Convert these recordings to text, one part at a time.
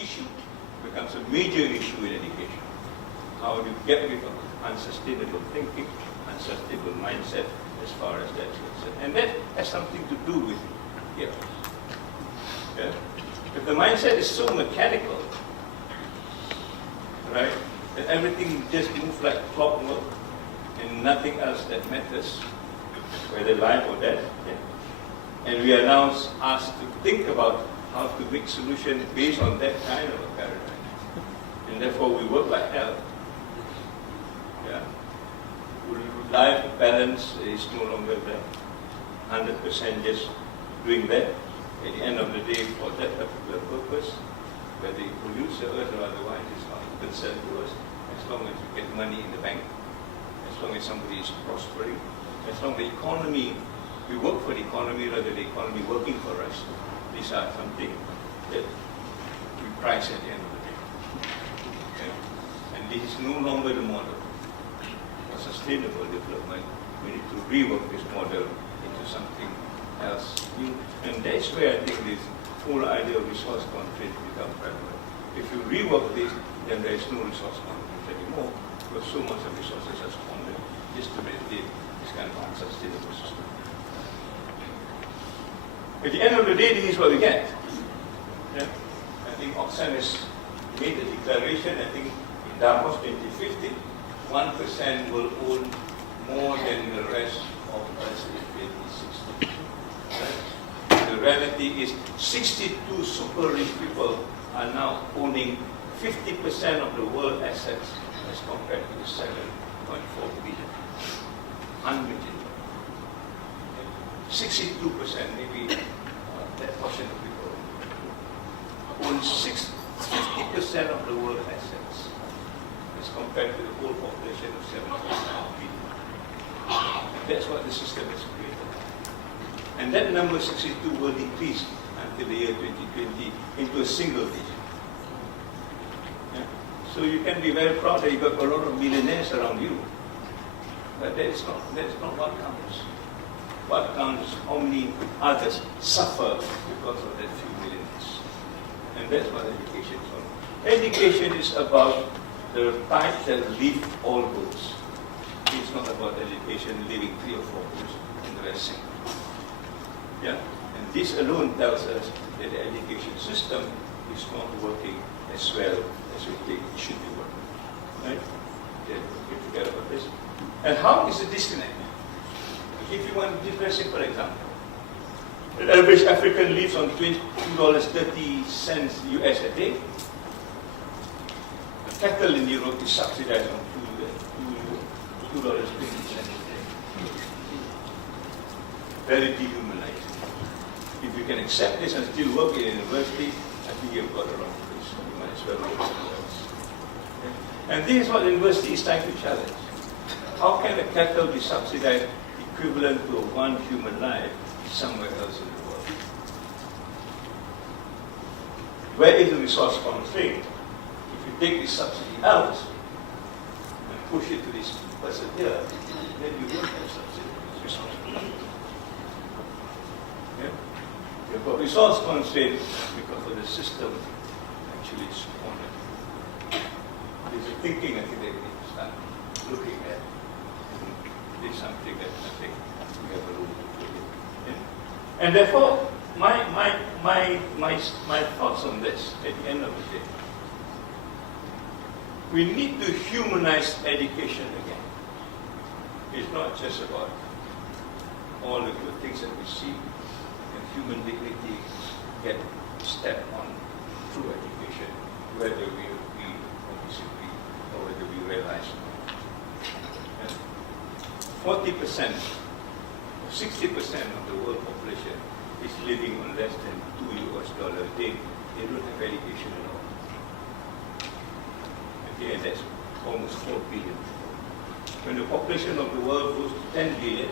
issue becomes a major issue in education. How do you get rid of unsustainable thinking, unsustainable mindset as far as that's concerned? And that has something to do with here. Yeah? If the mindset is so mechanical, right, that everything just moves like clockwork and nothing else that matters, whether life or death, yeah? And we are now asked to think about how to make solutions based on that kind of a paradigm. And therefore we work like hell. Yeah? Life balance is no longer there. 100% just doing that at the end of the day for that particular purpose, whether it pollutes the earth or otherwise, is not a concern to us, as long as we get money in the bank, as long as somebody is prospering, as long as the economy, we work for the economy rather than the economy working for us. These are something that we price at the end of the day. Okay? And this is no longer the model for sustainable development. We need to rework this model into something else new. And that's where I think this whole idea of resource conflict becomes relevant. If you rework this, then there is no resource conflict anymore, because so much of resources are squandered just to maintain this kind of unsustainable system. At the end of the day, this is what we get. Yeah? I think Oxfam has made a declaration, I think in Davos 2050, 1% will own more than the rest of us in 2060. Right? The reality is 62 super rich people are now owning 50% of the world assets as compared to the 7.4 billion. Unlimited. 62%, maybe that portion of people own 50% of the world assets as compared to the whole population of 7.9 billion. That's what the system has created. And that number 62 will decrease until the year 2020 into a single digit. Yeah? So you can be very proud that you got a lot of millionaires around you. But that's not what counts. What counts is how many others suffer because of that few millionaires. And that's what education is all about. Education is about the type that lift all boats. It's not about education leaving 3 or 4 boats and the rest sink. Yeah? And this alone tells us that the education system is not working as well as we think it should be working. Right? Okay, we forget about this. And how is the disconnect? I'll give you one very simple example. The average African lives on $22.30 US a day. The cattle in Europe is subsidized on $2.20 a day. Very dehumanizing. If you can accept this and still work in a university, I think you've got a wrong place. You might as well work somewhere else. Okay? And this is what the university is trying to challenge. How can a cattle be subsidized equivalent to one human life somewhere else in the world? Where is the resource constraint? If you take this subsidy out and push it to this person here, then you won't have subsidy. Resource constraint. Yeah? You've got resource constraint because of the system actually squandered. There's a thinking I think they need to start looking at. It's something that I think we have a role to play in. Yeah? And therefore, my thoughts on this at the end of the day, we need to humanize education again. It's not just about all the good things that we see, and human dignity get stepped on through education, whether we agree or disagree, or whether we realize or not. 40%, 60% of the world population is living on less than $2 a day. They don't have education at all. Okay, and that's almost 4 billion. When the population of the world goes to 10 billion,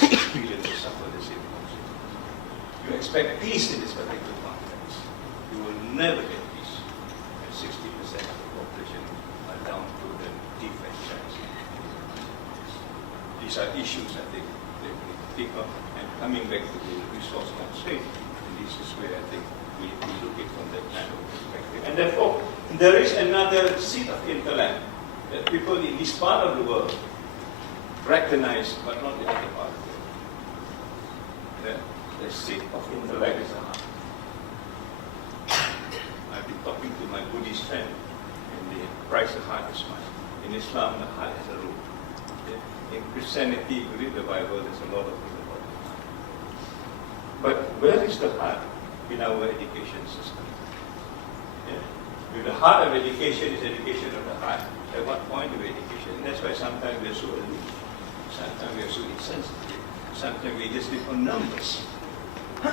6 billion will suffer the same consequences. You expect peace in this particular context. You will never get peace when 60% of the population are down to the defranchised. These are issues I think that we need to take up. And coming back to the resource constraint, and this is where I think we look at it from that kind of perspective. And therefore, there is another seat of intellect that people in this part of the world recognize, but not the other part of the world. The seat of intellect is the heart. I've been talking to my Buddhist friend, and they prize the heart as much. In Islam, the heart has a role. In Christianity, if you read the Bible, there's a lot of things about the heart. But where is the heart in our education system? With the heart of education is education of the heart. At what point of education? And that's why sometimes we are so aloof. Sometimes we are so insensitive. Sometimes we just live on numbers. We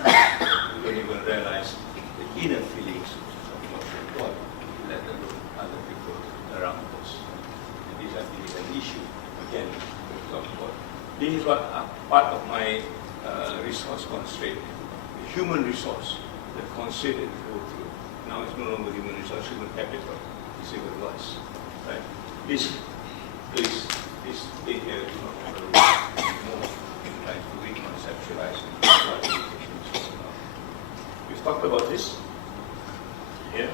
don't even realize the inner feelings of what let alone other people around us. And this, I think, is an issue. Again, we talk about. This is what part of my resource constraint, the human resource, the constraint that we go through. Now it's no longer human resource, human capital. It's even worse. Right? Please take care to not overlook more in trying to reconceptualize what education is all about. We've talked about this here.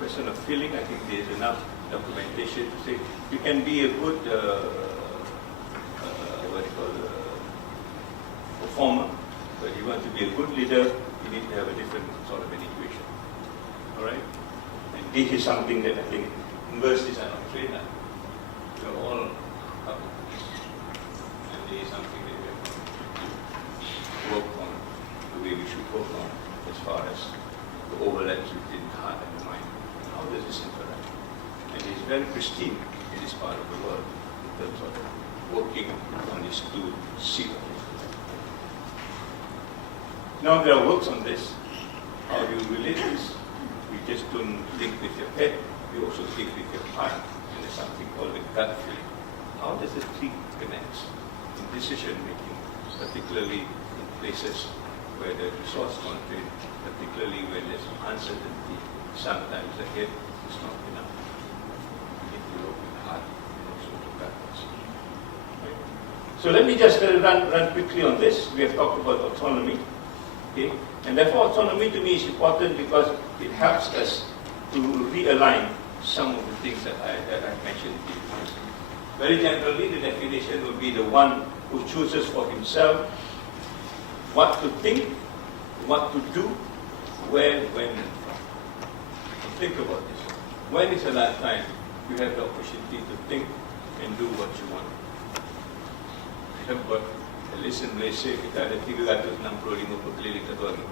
Question of feeling, I think there's enough documentation to say you can be a good performer, but you want to be a good leader, you need to have a different sort of an equation. Alright? And this is something that I think universities are not trained at. We're all up to this. And this is something that we have to work on the way we should work on as far as the overlaps between the heart and the mind. How does this interact? And it's very pristine in this part of the world in terms of working on these two seats. Now there are works on this. How do you relate this? We just don't think with your head, we also think with your heart. And there's something called a gut feeling. How does the three connect in decision making, particularly in places where there's resource constraint, particularly when there's uncertainty? Sometimes the head is not enough. You need to work with the heart and also the gut. Right? So let me just run quickly on this. We have talked about autonomy. Okay? And therefore autonomy to me is important because it helps us to realign some of the things that I mentioned before. Very generally, the definition would be the one who chooses for himself what to think, what to do, where, when, and from. So think about this. When is the last time you have the opportunity to think and do what you want? But at least in Malaysia, kita ada 365 pekeliling satu hari.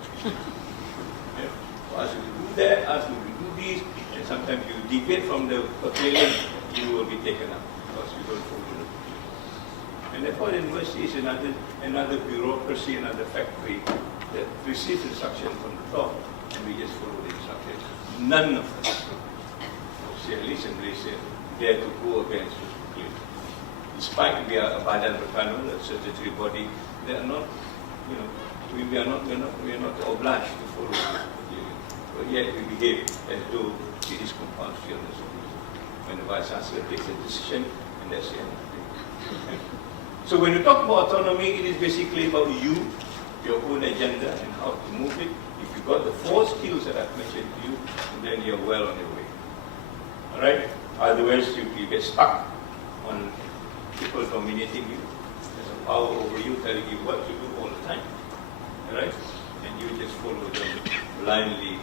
Ask you to do that, ask you to do this, and sometimes you deviate from the pekeliling, you will be taken up because you don't follow the pekeliling. And therefore, the university is another bureaucracy, another factory that receives instruction from the top, and we just follow the instructions. None of us, at least in Malaysia, dare to go against the pekeliling. Despite we are a Bandar, a statutory body, they are not, we are not obliged to follow the pekeliling. But yet we behave as though it is compulsory on the school. When the Vice Chancellor takes a decision, and that's the end of it. Okay? So when you talk about autonomy, it is basically about you, your own agenda, and how to move it. If you got the 4 skills that I've mentioned to you, then you're well on your way. Alright? Otherwise, you get stuck on people dominating you. There's a power over you telling you what to do all the time. Alright? And you just follow them blindly,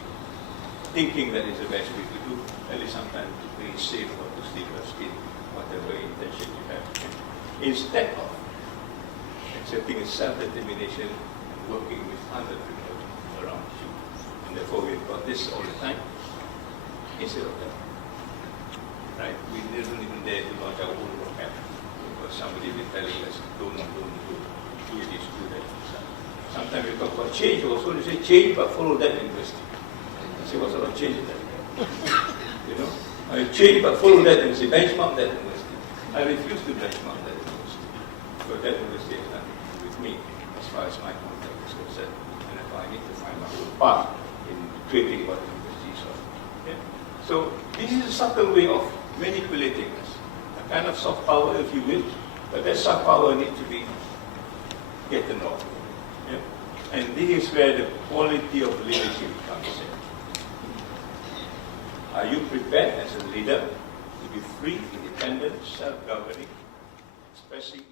thinking that is the best way to do, at least sometimes to be safe or to stay your skin, whatever intention you have. Instead of accepting a self-determination and working with other people around you. And therefore we've got this all the time, instead of that. Right? We don't even dare to launch our own roadmap. Somebody been telling us, do this, do that. Sometimes we talk about change also, they say change but follow that university. I say, what sort of change is that? I change but follow that university, benchmark that university. I refuse to benchmark that university. Because that university has nothing to do with me as far as my contact is concerned. And if I need to find my own path in creating what the university is of. Okay? So this is a subtle way of manipulating us. Kind of soft power, if you will, but that soft power needs to be gotten off. Yeah? And this is where the quality of leadership comes in. Are you prepared as a leader to be free, independent, self-governing, especially